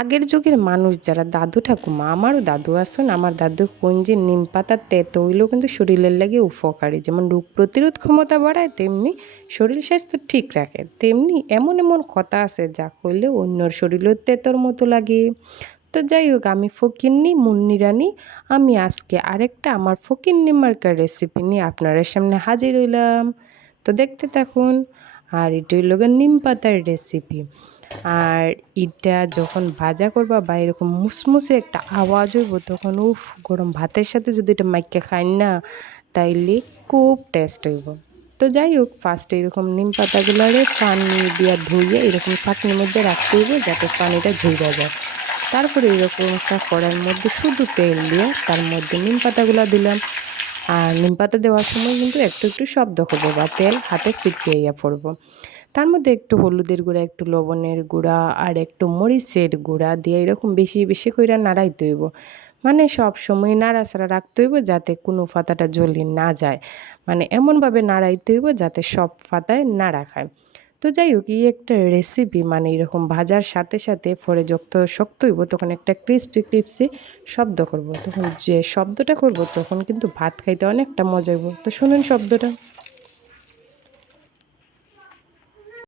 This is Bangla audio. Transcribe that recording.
আগের যুগের মানুষ যারা দাদু ঠাকুমা, আমারও দাদু আসুন, আমার দাদু কোন যে নিম পাতার তেতো হইলেও কিন্তু শরীরের লাগে উপকারী, যেমন রোগ প্রতিরোধ ক্ষমতা বাড়ায় তেমনি শরীর স্বাস্থ্য ঠিক রাখে, তেমনি এমন এমন কথা আছে যা কইলে অন্যর শরীরের তেতোর মতো লাগে। তো যাই হোক, আমি ফকিন্নি মুন্নি রানী, আমি আজকে আরেকটা আমার ফকিন্নি মার্কার রেসিপি নিয়ে আপনাদের সামনে হাজির হইলাম। তো দেখতে থাকুন। আর এটা হইল গিয়ে নিম পাতার রেসিপি। আর এটা যখন ভাজা করবা বা এরকম মুসমুসে একটা আওয়াজ হইব, তখন উফ, গরম ভাতের সাথে যদি এটা মাইকা খাই না, তাইলে খুব টেস্ট হইব। তো যাই হোক, ফার্স্টে এরকম নিম পাতাগুলারে পানি দিয়া ধুইয়ে এরকম চাটনির মধ্যে রাখতে হইব যাতে পানিটা ঝইরা যায়। তারপরে এরকম একটা কড়াইয়ের মধ্যে শুধু তেল দিয়ে তার মধ্যে নিম পাতাগুলা দিলাম। আর নিম পাতা দেওয়ার সময় কিন্তু একটু একটু শব্দ করবো বা তেল হাতে ছিটকে পড়বো। তার মধ্যে একটু হলুদের গুঁড়া, একটু লবণের গুঁড়া আর একটু মরিচের গুঁড়া দিয়ে এরকম বেশি বেশি কইরা নাড়াইতে হইব। মানে সব সময় নাড়াচাড়া রাখতে হইব যাতে কোনো পাতাটা জ্বলি না যায়। মানে এমনভাবে নাড়াইতে হইব যাতে সব পাতায় নাড়া খায়। তো যাই হোক, এই একটা রেসিপি মানে এরকম ভাজার সাথে সাথে পরে যত শক্ত হইব তখন একটা ক্রিস্পি ক্রিস্পি শব্দ করব। তখন যে শব্দটা করব তখন কিন্তু ভাত খাইতে অনেকটা মজা হইব। তো শুনুন শব্দটা।